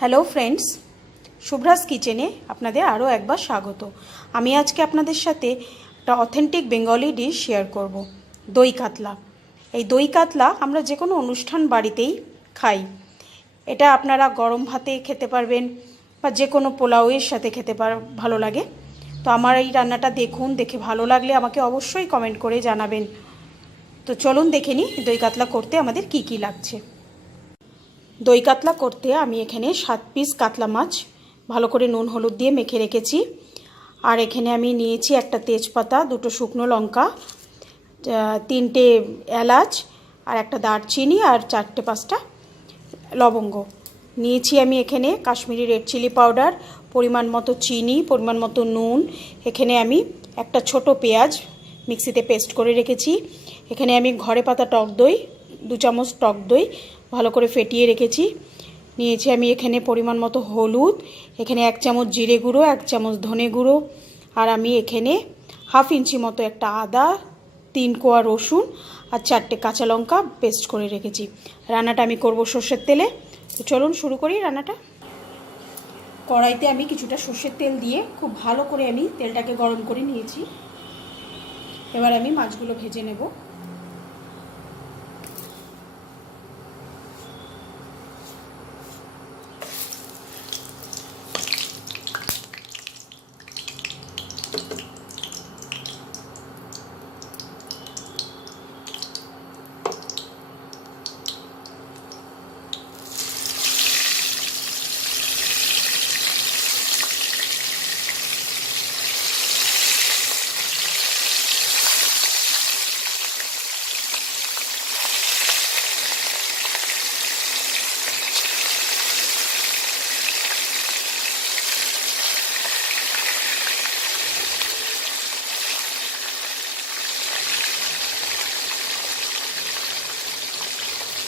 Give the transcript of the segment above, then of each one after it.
Hello friends, শুভ্রাস কিচেনে আপনাদের আরও একবার স্বাগত। আমি আজকে আপনাদের সাথে একটা অথেন্টিক বেঙ্গলি ডিশ শেয়ার করব, দই কাতলা। এই দই কাতলা আমরা যে কোনো অনুষ্ঠান বাড়িতেই খাই। এটা আপনারা গরম ভাতে খেতে পারবেন বা যে কোনো পোলাওয়ের সাথে খেতে ভালো লাগে। তো আমার এই রান্নাটা দেখুন, দেখে ভালো লাগলে আমাকে অবশ্যই কমেন্ট করে জানাবেন। তো চলুন দেখে নিই দই কাতলা করতে আমাদের কি কি লাগছে। দই কাতলা করতে আমি এখানে 7 পিস কাতলা মাছ ভালো করে নুন হলুদ দিয়ে মেখে রেখেছি। আর এখানে আমি নিয়েছি একটা তেজপাতা, 2টো শুকনো লঙ্কা, 3টে এলাচ আর একটা দারচিনি আর 4-5টা লবঙ্গ নিয়েছি। আমি এখানে কাশ্মীরি রেড চিলি পাউডার, পরিমাণ মতো চিনি, পরিমাণ মতো নুন। এখানে আমি একটা ছোট পেঁয়াজ মিক্সিতে পেস্ট করে রেখেছি। এখানে আমি ঘরে পাতা টক দই, 2 চামচ টক দই ভালো করে ফেটিয়ে রেখেছি। নিয়েছি আমি এখানে পরিমাণ মতো হলুদ, এখানে 1 চামচ জিরে গুঁড়ো, 1 চামচ ধনে গুঁড়ো, আর আমি এখানে 1/2 ইঞ্চি মতো একটা আদা, 3 কোয়া রসুন আর 4টে কাঁচা লঙ্কা পেস্ট করে রেখেছি। রান্নাটা আমি করব সর্ষের তেলে। তো চলুন শুরু করি রান্নাটা। কড়াইতে আমি কিছুটা সর্ষের তেল দিয়ে খুব ভালো করে আমি তেলটাকে গরম করে নিয়েছি। এবার আমি মাছগুলো ভেজে নেব।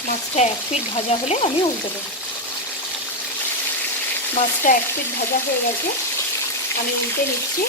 মাছটা 1 পিঠ ভাজা হলে আমি উল্টে দেবো। মাছটা 1 পিঠ ভাজা হয়ে গেছে, আমি উল্টে নিচ্ছি।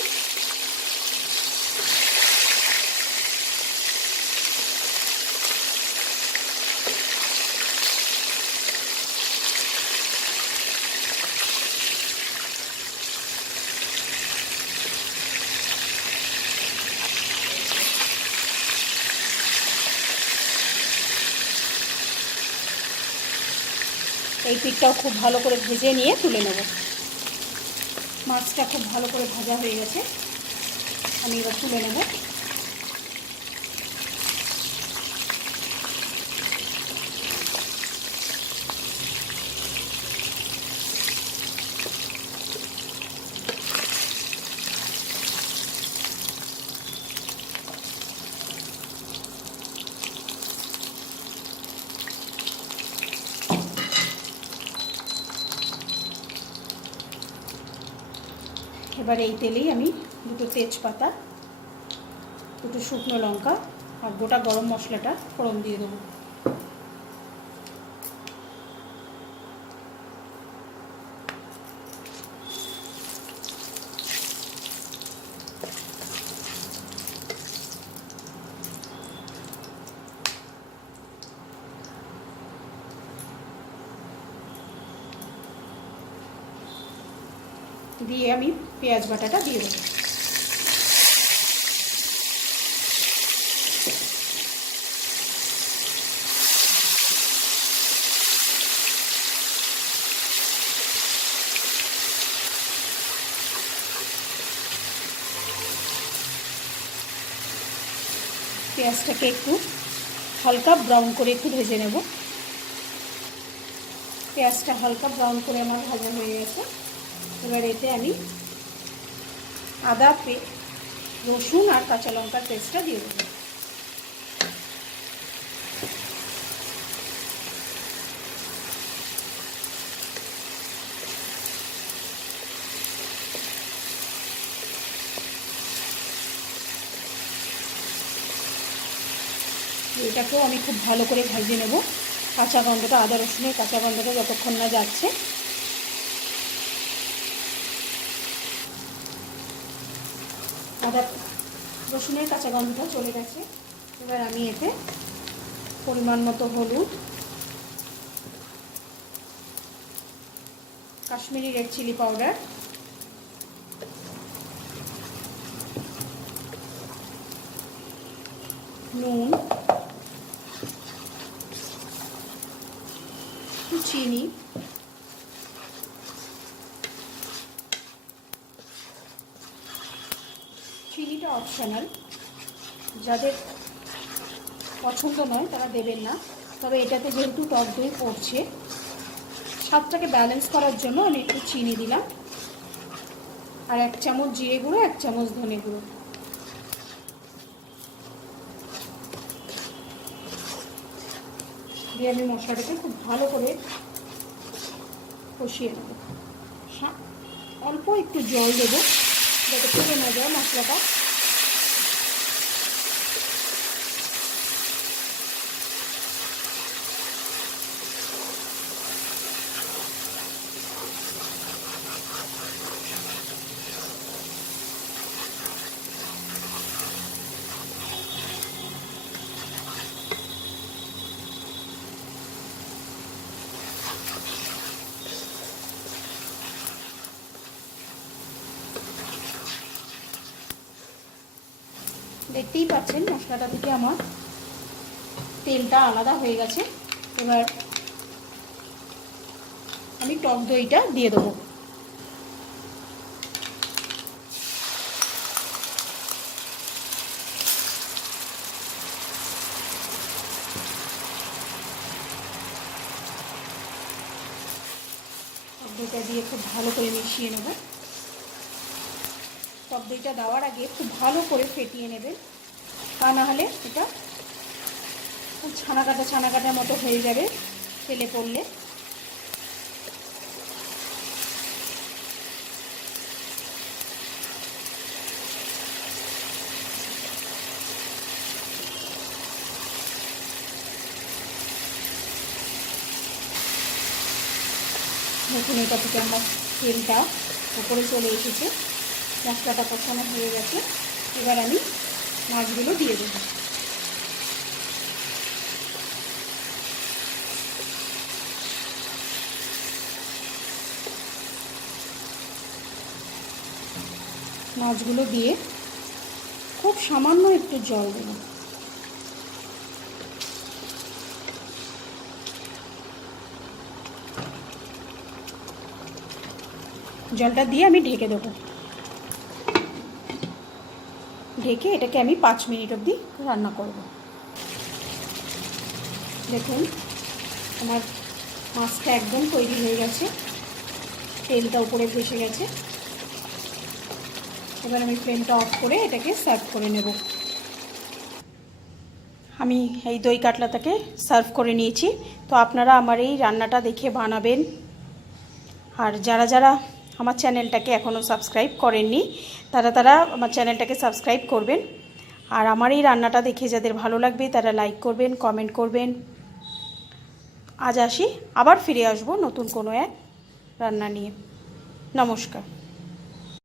এই পিঠটাও খুব ভালো করে ভেজে নিয়ে তুলে নেব। মাছটা খুব ভালো করে ভাজা হয়ে গেছে, আমি এবার তুলে নেব। এবার এই তেলেই আমি 2টো তেজপাতা, 2টো শুকনো লঙ্কা আর গোটা গরম মশলাটা ফোড়ন দিয়ে দেবো। দিয়ে আমি পেঁয়াজ বাটাটা দিয়ে দেবো। পেঁয়াজটাকে একটু হালকা ব্রাউন করে একটু ভেজে নেব। পেঁয়াজটা হালকা ব্রাউন করে আমার ভাজা হয়ে গেছে। এবার এতে আমি আদা, রসুন আর কাঁচা লঙ্কার পেস্টটা দিয়ে দেবো। এটাকেও আমি খুব ভালো করে ভেজে নেব। কাঁচা গন্ধটা, আদা রসুনের কাঁচা গন্ধটা যতক্ষণ না যাচ্ছে। আদা রসুনের কাঁচা গন্ধটা চলে গেছে। এবার আমি এতে পরিমাণ মতো হলুদ, কাশ্মীরি রেড চিলি পাউডার, নুন, চিনি, চিনিটা অপশনাল, যাদের পছন্দ নয় তারা দেবেন না, তবে এটাতে যেহেতু টক দই পড়ছে স্বাদটাকে ব্যালেন্স করার জন্য আমি একটু চিনি দিলাম। আর 1 চামচ জিরে গুঁড়ো, 1 চামচ ধনে গুঁড়ো দিয়ে আমি মশলাটাকে খুব ভালো করে কষিয়ে নেব। অল্প একটু জল দেবো যাতে পুড়ে না যায় মশলাটা। দেখতেই পাচ্ছেন মশলাটা থেকে আমার তেলটা আলাদা হয়ে গেছে। এবার আমি টক দইটা দিয়ে দেবো। টক দইটা দিয়ে খুব ভালো করে মিশিয়ে নেব। টক দইটা দেওয়ার আগে খুব ভালো করে ফেটিয়ে নেবেন, তা না হলে এটা ছানা কাটার মতো হয়ে যাবে তেলে পড়লে। দেখুন এটা থেকে আমার তেলটা উপরে চলে এসেছে, মশলাটা কষানো হয়ে গেছে। এবার আমি মাছগুলো দিয়ে দেবো। মাছগুলো দিয়ে খুব সামান্য একটু জল দেব। জলটা দিয়ে আমি ঢেকে দেবো। ঢেকে এটাকে আমি 5 মিনিট অবধি রান্না করব। দেখুন আমার মাছটা একদম তৈরি হয়ে গেছে, তেলটা উপরে ভেসে গেছে। এবার আমি ফ্লেমটা অফ করে এটাকে সার্ভ করে নেব। আমি এই দই কাতলাটাকে সার্ভ করে নিয়েছি। তো আপনারা আমার এই রান্নাটা দেখে বানাবেন। আর যারা যারা আমার চ্যানেলটাকে এখনও সাবস্ক্রাইব করেননি তারা আমার চ্যানেলটাকে সাবস্ক্রাইব করবেন। আর আমার এই রান্নাটা দেখে যাদের ভালো লাগবে তারা লাইক করবেন, কমেন্ট করবেন। আজ আসি, আবার ফিরে আসবো নতুন কোনো এক রান্না নিয়ে। নমস্কার।